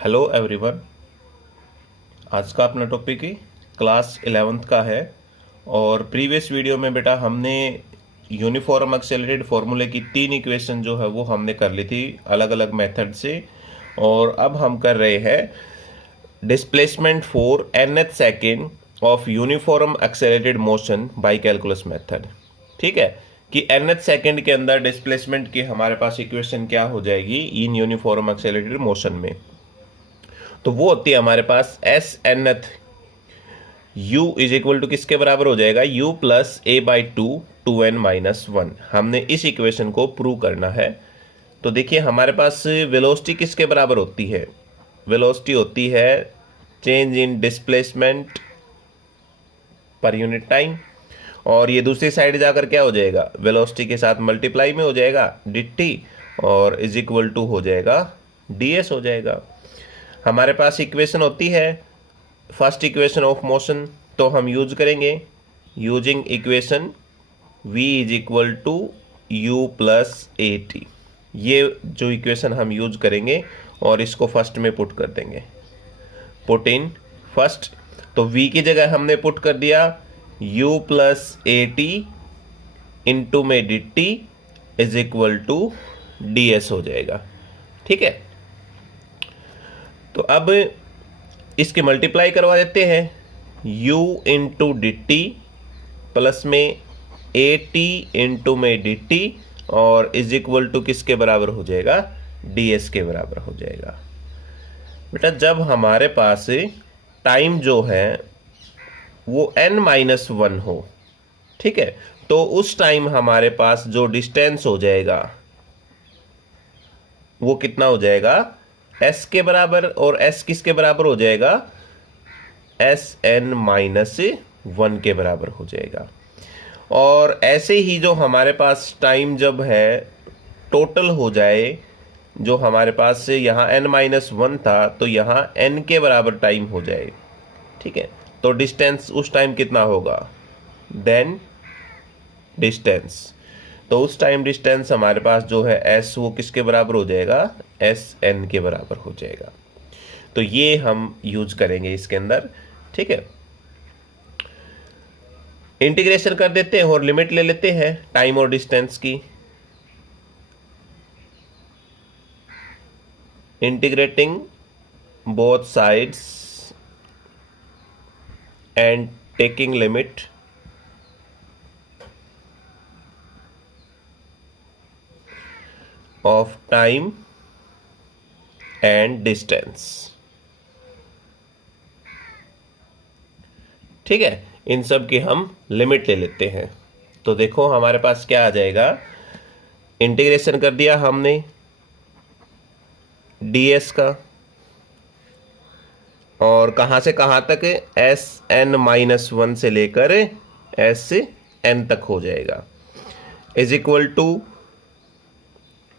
Hello everyone. आज का अपना टॉपिक ही क्लास 11th का है। और प्रीवियस वीडियो में बेटा हमने यूनिफॉर्म एक्सेलरेटेड फार्मूले की 3 इक्वेशन जो है वो हमने कर ली थी अलग अलग मेथड से। और अब हम कर रहे हैं displacement for nth second of uniform accelerated motion by calculus method. ठीक है कि nth सेकेंड के अंदर डिस्प्लेसमेंट की हमारे पास इक्वेशन क्या हो जाएगी इन यूनिफॉर्म एक्सेलरेटेड मोशन में। तो वो होती है हमारे पास S nth u is equal to किसके बराबर हो जाएगा u plus a by two n minus one. हमने इस इक्वेशन को प्रूव करना है। तो देखिए हमारे पास वेलोसिटी किसके बराबर होती है, वेलोसिटी होती है change in displacement per unit time. और ये दूसरी साइड जाकर क्या हो जाएगा, वेलोसिटी के साथ मल्टीप्लाई में हो जाएगा dt और इज इक्वल टू हो जाएगा ds हो जाएगा। हमारे पास इक्वेशन होती है फर्स्ट इक्वेशन ऑफ मोशन, तो हम यूज करेंगे using equation v is equal to u plus A T. ये जो इक्वेशन हम यूज करेंगे और इसको फर्स्ट में पुट कर देंगे, पुट इन फर्स्ट। तो v की जगह हमने पुट कर दिया u प्लस ए टी इंटू में d t is equal to d s हो जाएगा। ठीक है, तो अब इसके मल्टीप्लाई करवा देते हैं u into D T plus में ए टी इंटू में डी टी और इज इक्वल टू किसके बराबर हो जाएगा, डी एस के बराबर हो जाएगा। बेटा जब हमारे पास टाइम जो है वो n-1 हो, ठीक है, तो उस टाइम हमारे पास जो डिस्टेंस हो जाएगा वो कितना हो जाएगा, s के बराबर। और s किसके बराबर हो जाएगा, Sn-1 के बराबर हो जाएगा। और ऐसे ही जो हमारे पास टाइम जब है टोटल हो जाए, जो हमारे पास से यहाँ n-1 था तो यहाँ n के बराबर टाइम हो जाए। ठीक है, तो डिस्टेंस उस टाइम कितना होगा, देन डिस्टेंस। तो उस टाइम डिस्टेंस हमारे पास जो है s वो किसके बराबर हो जाएगा, Sn के बराबर हो जाएगा। तो ये हम यूज करेंगे इसके अंदर। ठीक है, इंटीग्रेशन कर देते हैं और लिमिट ले लेते हैं टाइम और डिस्टेंस की। Integrating both sides and taking limit of time and distance. ठीक है, इन सब की हम लिमिट ले लेते हैं। तो देखो हमारे पास क्या आ जाएगा, इंटीग्रेशन कर दिया हमने ds का और कहां से कहां तक, Sn-1 से लेकर Sn तक हो जाएगा इज इक्वल टू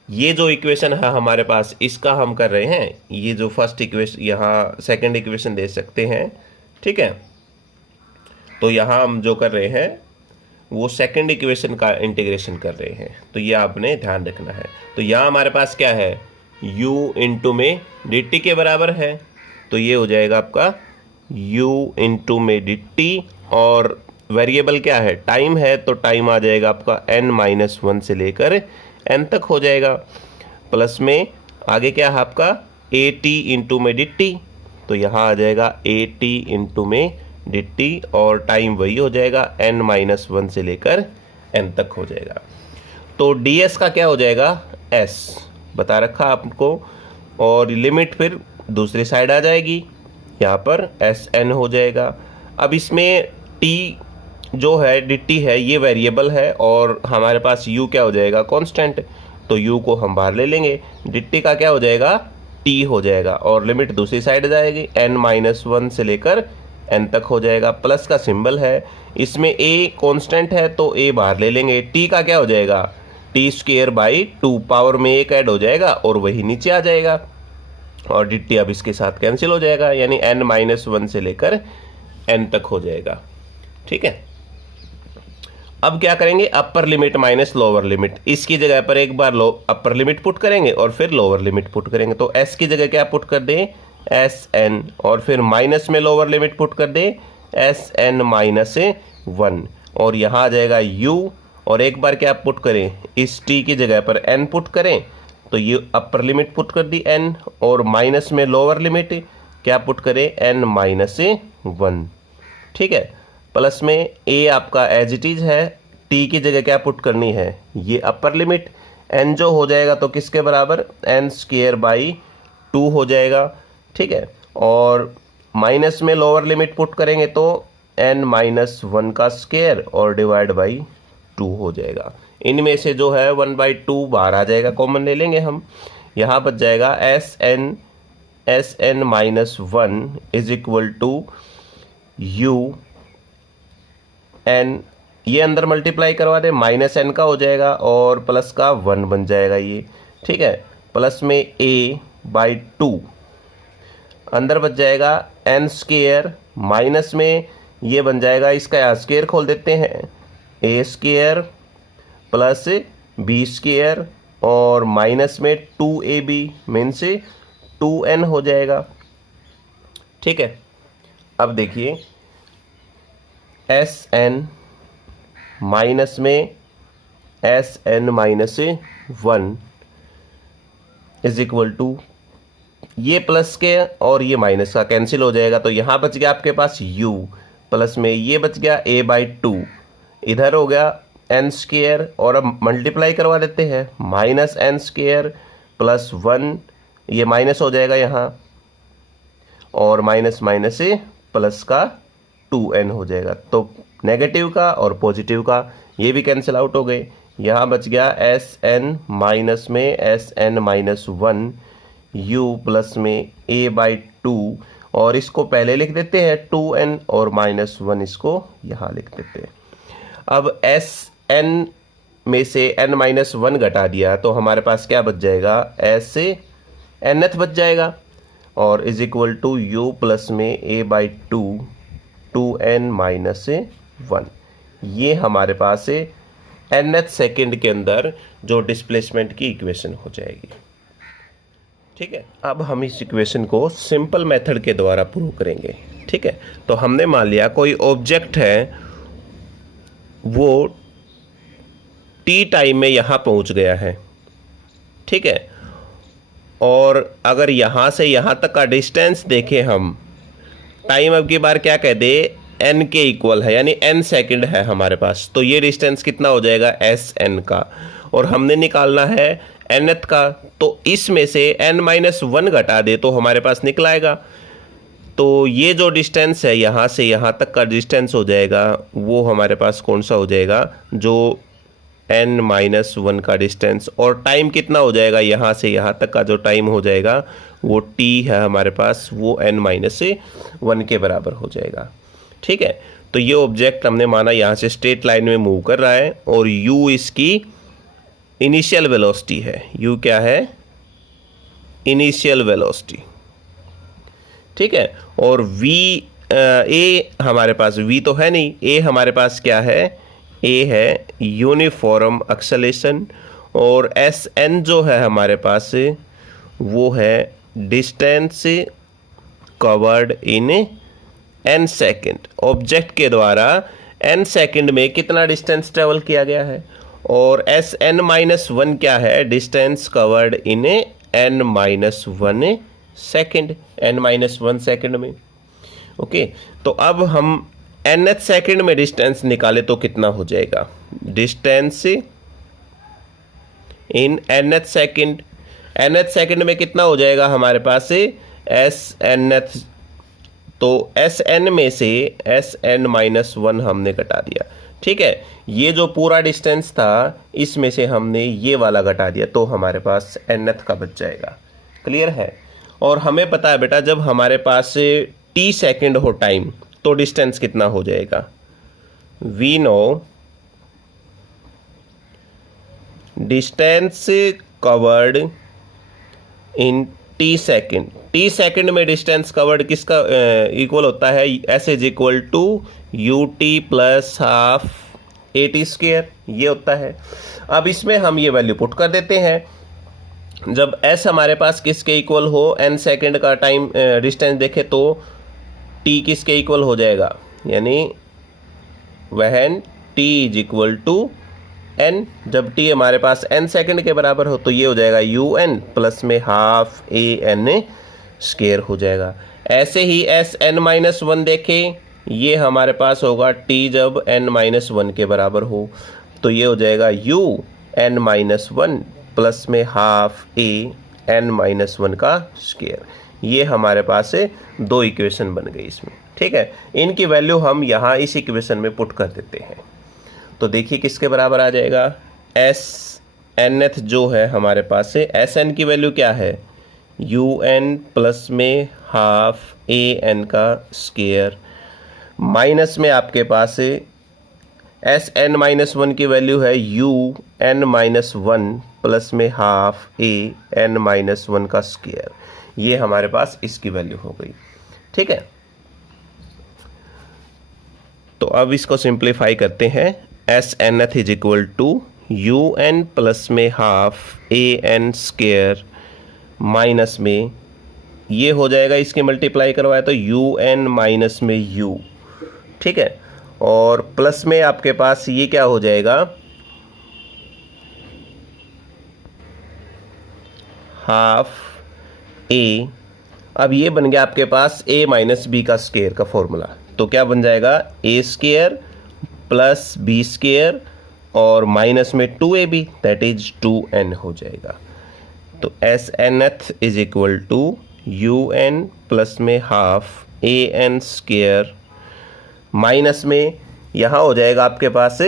ये जो इक्वेशन है हमारे पास इसका हम कर रहे हैं, ये जो फर्स्ट इक्वेशन यहाँ सेकंड इक्वेशन दे सकते हैं। ठीक है, तो यहाँ हम जो कर रहे हैं वो सेकंड इक्वेशन का इंटीग्रेशन कर रहे हैं, तो ये आपने ध्यान रखना है। तो यहाँ हमारे पास क्या है, u इंटू में डी टी के बराबर है, तो ये हो जाएगा आपका u इंटू में डी टी और वेरिएबल क्या है, टाइम है, तो टाइम आ जाएगा आपका n-1 से लेकर n तक हो जाएगा। प्लस में आगे क्या है आपका ए टी इंटू में डी टी, तो यहाँ आ जाएगा ए टी इंटू में डी टी और टाइम वही हो जाएगा n-1 से लेकर n तक हो जाएगा। तो ds का क्या हो जाएगा, s बता रखा आपको, और लिमिट फिर दूसरी साइड आ जाएगी, यहाँ पर Sn हो जाएगा। अब इसमें t जो है dt है ये वेरिएबल है और हमारे पास u क्या हो जाएगा, कांस्टेंट, तो u को हम बाहर ले लेंगे, dt का क्या हो जाएगा, t हो जाएगा और लिमिट दूसरी साइड जाएगी n-1 से लेकर n तक हो जाएगा। प्लस का सिंबल है, इसमें a कांस्टेंट है तो a बाहर ले लेंगे, t का क्या हो जाएगा, टी स्क्वायर बाई 2, पावर में एक ऐड हो जाएगा और वही नीचे आ जाएगा और dt अब इसके साथ कैंसिल हो जाएगा, यानी n-1 से लेकर n तक हो जाएगा। ठीक है, अब क्या करेंगे, upper limit minus lower limit, इसकी जगह पर एक बार अपर लिमिट पुट करेंगे और फिर लोअर लिमिट पुट करेंगे। तो s की जगह क्या पुट कर दें, एस एन, और फिर माइनस में लोअर लिमिट पुट कर दे एस एन माइनस 1, और यहाँ आ जाएगा यू, और एक बार क्या पुट करें, इस टी की जगह पर एन पुट करें, तो ये अपर लिमिट पुट कर दी एन, और माइनस में लोअर लिमिट क्या पुट करें, एन माइनस 1, ठीक है। प्लस में ए आपका एज इट इज है, टी की जगह क्या पुट करनी है, ये अपर लिमिट, एन जो हो जाएगा तो किसके बराबर, एन स्क्वायर बाई 2 हो जाएगा, ठीक है। और माइनस में लोअर लिमिट पुट करेंगे तो एन माइनस 1 का स्क्वायर और डिवाइड बाई 2 हो जाएगा। इनमें से जो है 1/2 बाहर आ जाएगा, कॉमन ले लेंगे हम, यहाँ बच जाएगा S N minus 1 is equal to U N, ये अंदर मल्टीप्लाई करवा दे, माइनस एन का हो जाएगा और प्लस का 1 बन जाएगा ये, ठीक है। प्लस में ए बाई 2, अंदर बच जाएगा एन स्क्वायर, माइनस में ये बन जाएगा, इसका यहाँ स्क्वायर खोल देते हैं, ए स्क्वायर प्लस बी स्क्वायर, और माइनस में 2ab मीन्स 2n हो जाएगा, ठीक है। अब देखिए एस एन माइनस में S N minus 1 is equal to, ये प्लस के और ये माइनस का कैंसिल हो जाएगा, तो यहाँ बच गया आपके पास u, प्लस में ये बच गया a/2, इधर हो गया एन स्क्वायर, और अब मल्टीप्लाई करवा देते हैं, माइनस एन स्क्वायर प्लस 1, ये माइनस हो जाएगा यहाँ, और माइनस माइनस से प्लस का 2n हो जाएगा, तो नेगेटिव का और पॉजिटिव का ये भी कैंसिल आउट हो गए। यहाँ बच गया एस एन माइनस में S N minus 1 u plus में a/2, और इसको पहले लिख देते हैं 2n, और माइनस 1 इसको यहाँ लिख देते हैं। अब एस एन में से n माइनस 1 घटा दिया तो हमारे पास क्या बच जाएगा, एस nth बच जाएगा, और is equal to U plus में a/2 2n माइनस 1, ये हमारे पास nth सेकेंड के अंदर जो डिस्प्लेसमेंट की इक्वेशन हो जाएगी, ठीक है। अब हम इस इक्वेशन को सिंपल मेथड के द्वारा प्रूव करेंगे, ठीक है। तो हमने मान लिया कोई ऑब्जेक्ट है, वो टी टाइम में यहाँ पहुँच गया है, ठीक है, और अगर यहाँ से यहाँ तक का डिस्टेंस देखें हम, टाइम अब की बार क्या कह दे, n के इक्वल है, यानी n सेकंड है हमारे पास, तो ये डिस्टेंस कितना हो जाएगा, एस एन का, और हमने निकालना है nth का, तो इसमें से n-1 घटा दे तो हमारे पास निकल आएगा। तो ये जो डिस्टेंस है यहाँ से यहाँ तक का डिस्टेंस हो जाएगा, वो हमारे पास कौन सा हो जाएगा, जो n-1 का डिस्टेंस, और टाइम कितना हो जाएगा, यहाँ से यहाँ तक का जो टाइम हो जाएगा वो t है हमारे पास, वो n-1 के बराबर हो जाएगा, ठीक है। तो ये ऑब्जेक्ट हमने माना यहाँ से स्ट्रेट लाइन में मूव कर रहा है, और u इसकी इनिशियल वेलोसिटी है, u क्या है, इनिशियल वेलोसिटी, ठीक है। और v a हमारे पास, v तो है नहीं, a हमारे पास क्या है, a है यूनिफॉर्म एक्सेलरेशन, और एस एन जो है हमारे पास वो है डिस्टेंस कवर्ड इन n सेकेंड, ऑब्जेक्ट के द्वारा n सेकेंड में कितना डिस्टेंस ट्रेवल किया गया है, और एस एन माइनस 1 क्या है, डिस्टेंस कवर्ड इन n-1 सेकेंड, n-1 सेकेंड में, ओके। तो अब हम nth सेकेंड में डिस्टेंस निकाले तो कितना हो जाएगा, distance in nth second, nth second में कितना हो जाएगा हमारे पास, एस nth, तो एस एन में से एस n-1 हमने घटा दिया, ठीक है। ये जो पूरा डिस्टेंस था इसमें से हमने ये वाला घटा दिया, तो हमारे पास nth का बच जाएगा, क्लियर है। और हमें पता है बेटा, जब हमारे पास t सेकेंड हो टाइम, तो डिस्टेंस कितना हो जाएगा, we know distance covered in T second, T second में डिस्टेंस कवर्ड किसका इक्वल होता है, S is equal to U T plus half A T square, ये होता है। अब इसमें हम ये वैल्यू पुट कर देते हैं, जब s हमारे पास किसके इक्वल हो, n सेकंड का टाइम डिस्टेंस देखे तो t किसके इक्वल हो जाएगा, यानी when t is equal to n। जब t हमारे पास n सेकंड के बराबर हो तो ये हो जाएगा un प्लस में हाफ an स्क्वायर हो जाएगा। ऐसे ही Sn-1 देखें, ये हमारे पास होगा t जब n-1 के बराबर हो, तो ये हो जाएगा un-1 प्लस में हाफ an-1 का स्क्वायर। ये हमारे पास से दो इक्वेशन बन गई इसमें, ठीक है। इनकी वैल्यू हम यहाँ इस इक्वेशन में पुट कर देते हैं, तो देखिए किसके बराबर आ जाएगा, Snth जो है हमारे पास से Sn की वैल्यू क्या है, un प्लस में हाफ an का स्क्वायर, माइनस में आपके पास से Sn-1 की वैल्यू है un-1 प्लस में हाफ an-1 का स्क्वायर। ये हमारे पास इसकी वैल्यू हो गई, ठीक है। तो अब इसको सिंप्लीफाई करते हैं। Snth is equal to un plus में हाफ an स्क्वायर माइनस में ये हो जाएगा, इसके मल्टीप्लाई करवाए तो un माइनस में u, ठीक है। और प्लस में आपके पास ये क्या हो जाएगा, हाफ a। अब ये बन गया आपके पास a माइनस बी का स्क्वायर का फॉर्मूला, तो क्या बन जाएगा a square plus B square और माइनस में 2ab दैट इज 2n हो जाएगा। तो Snth is equal to un plus में हाफ an स्क्वायर माइनस में यहाँ हो जाएगा आपके पास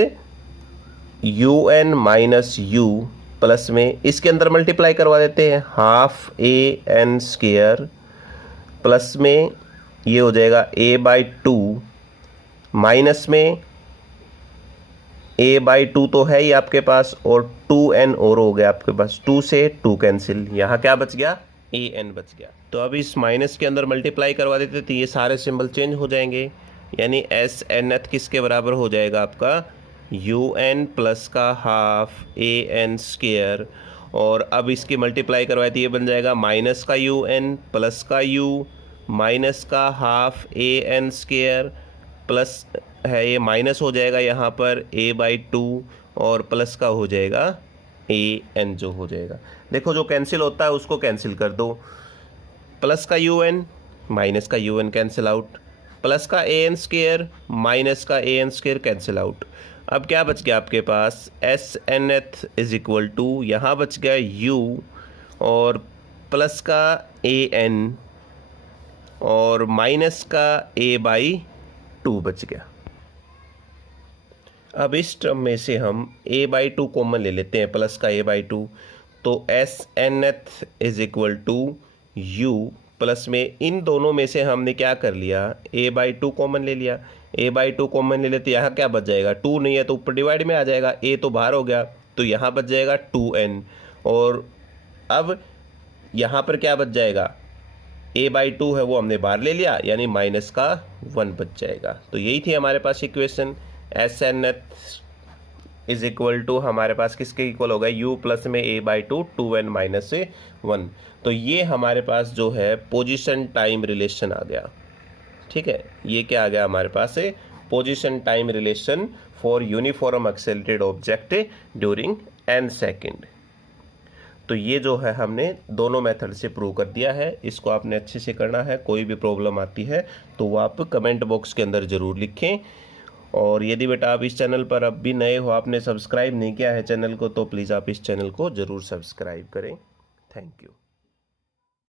un माइनस u प्लस में इसके अंदर मल्टीप्लाई करवा देते हैं, हाफ an स्क्वायर प्लस में ये हो जाएगा a/2 माइनस में a/2 तो है ही आपके पास और 2n और हो गया आपके पास, 2 से 2 कैंसिल, यहाँ क्या बच गया, an बच गया। तो अब इस माइनस के अंदर मल्टीप्लाई करवा देते तो ये सारे सिंबल चेंज हो जाएंगे, यानी Snth किसके बराबर हो जाएगा आपका un प्लस का हाफ an स्क्वायर, और अब इसकी मल्टीप्लाई करवाए तो ये बन जाएगा माइनस का un प्लस का u माइनस का हाफ an स्क्वायर प्लस है ये माइनस हो जाएगा यहाँ पर a/2 और प्लस का हो जाएगा an जो हो जाएगा। देखो जो कैंसिल होता है उसको कैंसिल कर दो, प्लस का un माइनस का un कैंसिल आउट, प्लस का an स्क्वायर माइनस का an स्क्वायर कैंसिल आउट। अब क्या बच गया आपके पास, Snth इज इक्वल टू यहाँ बच गया u और प्लस का an और माइनस का a/2 बच गया। अब इस टर्म में से हम a/2 कॉमन ले लेते हैं, प्लस का a/2, तो Snth is equal to u plus में इन दोनों में से हमने क्या कर लिया, a/2 कॉमन ले लिया, a/2 कॉमन ले लेते यहाँ क्या बच जाएगा, 2 नहीं है तो ऊपर डिवाइड में आ जाएगा, a तो बाहर हो गया तो यहाँ बच जाएगा 2n, और अब यहाँ पर क्या बच जाएगा, a/2 है वो हमने बाहर ले लिया यानी माइनस का 1 बच जाएगा। तो यही थी हमारे पास equation, Snth is equal to हमारे पास किसके इक्वल होगा, u प्लस में a/2 2n माइनस से 1। तो ये हमारे पास जो है पोजीशन टाइम रिलेशन आ गया, ठीक है। ये क्या आ गया हमारे पास है, position time relation for uniform accelerated object during n second. तो ये जो है हमने दोनों मेथड से प्रूव कर दिया है, इसको आपने अच्छे से करना है। कोई भी प्रॉब्लम आती है तो वो आप कमेंट बॉक्स के अंदर ज़रूर लिखें, और यदि बेटा आप इस चैनल पर अब भी नए हो, आपने सब्सक्राइब नहीं किया है चैनल को, तो प्लीज़ आप इस चैनल को ज़रूर सब्सक्राइब करें। Thank you.